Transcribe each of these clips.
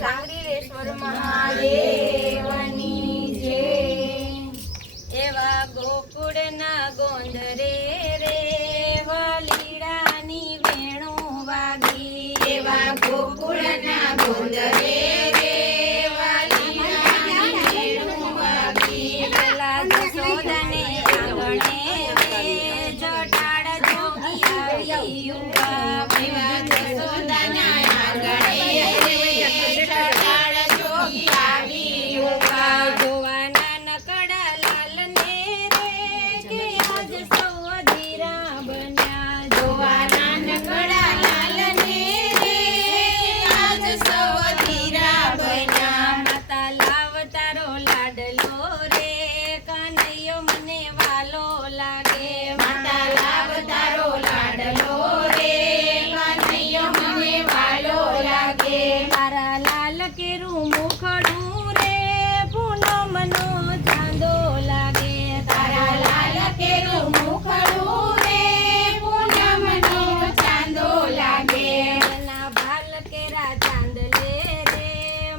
સાંગરીરેશ્વર મહાદેવની જય। એવા ગોકુળના ગોંદરે રે વલીડાની વેણુ વાગી। એવા ગોકુળના ગોંદરે રે વલીડાની વેણુ વાગી। પેલા જશોદાને આંગણે જટાડ જોગી આવી ઉભા। એવા જશોદાના આંગણે જટાડ જોગી આવી ઉભા। જોવાના નકડા લાલને રે કે આજ સૌ અધીરા બન્યા। જોવાના નકડા લાલને રે આજ સૌ અધીરા બન્યા। માતા લાવ તારો લાડલો રે કનૈયો મને વાલો લાગે। માતા લાવ તારો લાડલો રે કનૈયો મને વાલો લાગે। તારા લાલ કેરું મુખડું રે પૂનમનો ચાંદો લાગે। તારા લાલ કેરું મુખડું રે પૂનમનો ચાંદો લાગે। એના ભાલ કેરા ચાંદલે રે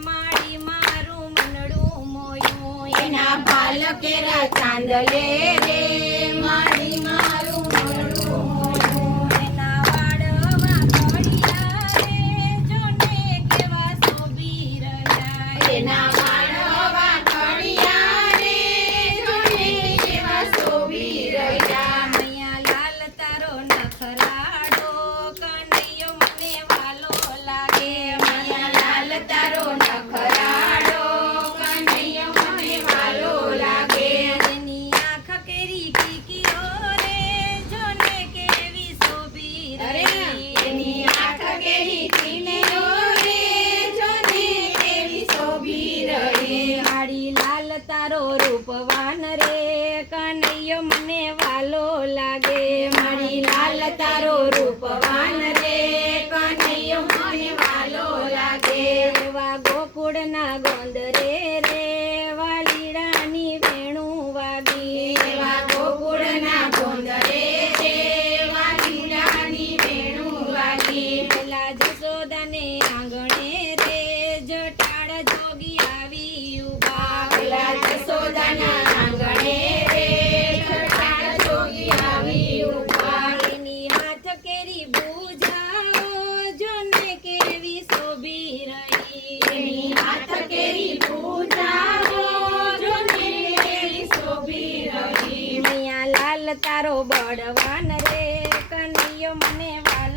માડી મારું મનડું મોયું। એના ભાલ કેરા ચાંદલે રે માડી મારું મનડું મોયું। એના વાળવા ઘડિયા રે જોને કેવા શોભી રહ્યા। એના વાળવા ઘડિયા રે જોને કેવા શોભી રહ્યા। મૈયા લાલ તારો નખરાડો કનૈયો મને વાલો લાગે। મૈયા લાલ તારો નખરાડો કનૈયો મને વાલો લાગે। એની આંખ કેરી કીકીઓ રે જોને કેવી શોભી રહી। એની આંખ કેરી કીકીઓ રે જોને કેવી શોભી રહી। માડી લાલ તારો રૂપવાન રે કનૈયો મને વાલો લાગે। માડી લાલ તારો રૂપવાન રે કનૈયો મને વાલો લાગે। એવા ગોકુળના ગોંદરે રે વાલીડાની વેણુ વાગી। એવા ગોકુળના ગોંદરે રે વાલીડાની વેણુ વાગી। પેલા જશોદાને આંગણે રે જટાડ જોગી આવી ઉભા। પેલા જશોદાના આંગણે રે જટાડ જોગી આવી ઉભા। એની હાથ કેરી બુજાઓ જોને કેવી શોભી રહી। એની હાથ કેરી બુજાઓ જોને કેવી શોભી રહી। મૈયા લાલ તારો બળવાન રે કનૈયો મને વાલો